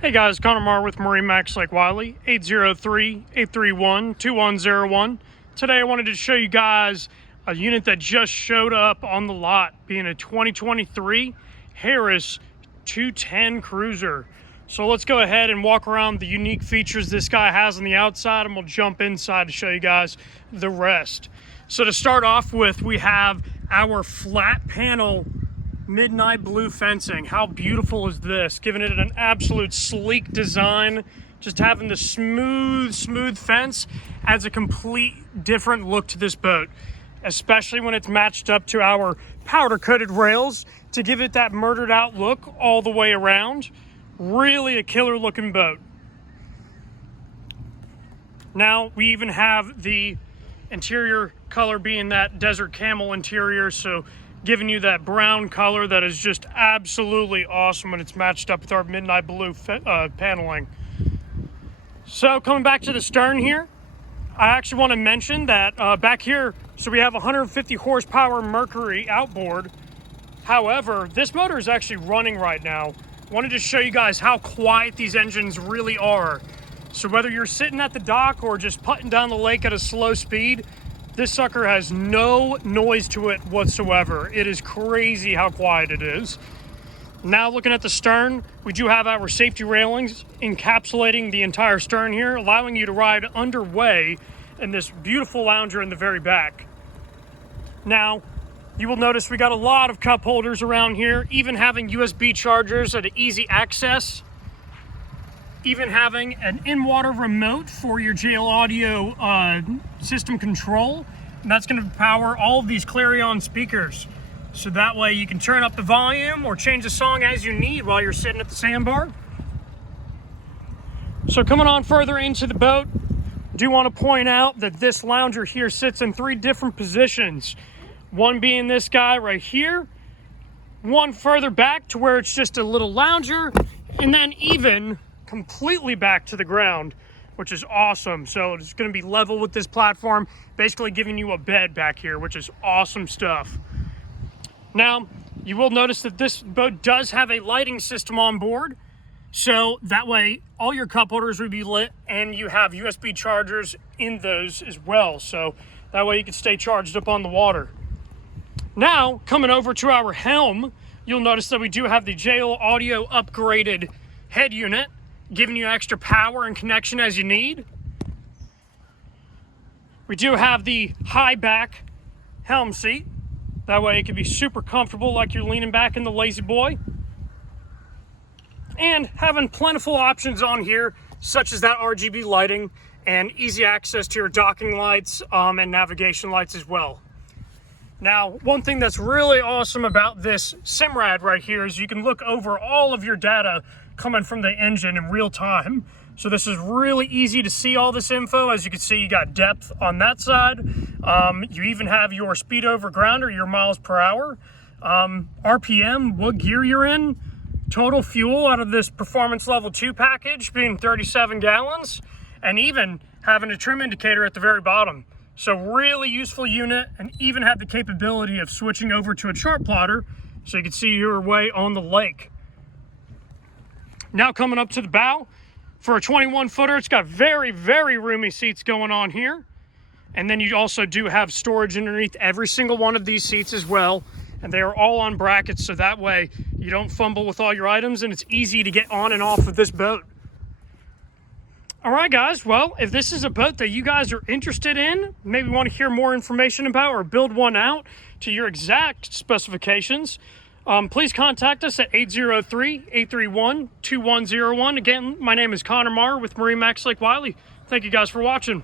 Hey guys, Connor Marr with MarineMax Lake Wylie, 803-831-2101. Today I wanted to show you guys a unit that just showed up on the lot, being a 2023 Harris 210 Cruiser. So let's go ahead and walk around the unique features this guy has on the outside, and we'll jump inside to show you guys the rest. So to start off with, we have our flat panel midnight blue fencing. How beautiful is this? Giving it an absolute sleek design. Just having the smooth fence adds a complete different look to this boat, especially when it's matched up to our powder coated rails to give it that murdered out look all the way around. Really a killer looking boat. Now we even have the interior color being that desert camel interior, so giving you that brown color that is just absolutely awesome when it's matched up with our midnight blue paneling. So coming back to the stern here, I actually want to mention that back here, so we have 150 horsepower Mercury Outboard. However, this motor is actually running right now. Wanted to show you guys how quiet these engines really are. So whether you're sitting at the dock or just putting down the lake at a slow speed, this sucker has no noise to it whatsoever. It is crazy how quiet it is. Now looking at the stern, we do have our safety railings encapsulating the entire stern here, allowing you to ride underway in this beautiful lounger in the very back. Now, you will notice we got a lot of cup holders around here, even having USB chargers at easy access. Even having an in-water remote for your JL audio system control. And that's going to power all of these Clarion speakers. So that way you can turn up the volume or change the song as you need while you're sitting at the sandbar. So coming on further into the boat, I do want to point out that this lounger here sits in 3 different positions. One being this guy right here, one further back to where it's just a little lounger, and then even completely back to the ground, which is awesome. So it's going to be level with this platform, basically giving you a bed back here, which is awesome stuff. Now, you will notice that this boat does have a lighting system on board, so that way all your cup holders will be lit, and you have USB chargers in those as well, so that way you can stay charged up on the water. Now, coming over to our helm, you'll notice that we do have the JL audio upgraded head unit, giving you extra power and connection as you need. We do have the high back helm seat. That way it can be super comfortable like you're leaning back in the lazy boy. And having plentiful options on here, such as that RGB lighting and easy access to your docking lights and navigation lights as well. Now, one thing that's really awesome about this Simrad right here is you can look over all of your data coming from the engine in real time. So this is really easy to see all this info. As you can see, you got depth on that side. You even have your speed over ground or your miles per hour, RPM, what gear you're in, total fuel out of this performance level 2 package being 37 gallons, and even having a trim indicator at the very bottom. So really useful unit, and even have the capability of switching over to a chart plotter so you can see your way on the lake. Now coming up to the bow, for a 21-footer, it's got very roomy seats going on here. And then you also do have storage underneath every single one of these seats as well. And they are all on brackets, so that way you don't fumble with all your items, and it's easy to get on and off of this boat. All right, guys, well, if this is a boat that you guys are interested in, maybe want to hear more information about or build one out to your exact specifications, please contact us at 803-831-2101. Again, my name is Connor Marr with MarineMax Lake Wylie. Thank you guys for watching.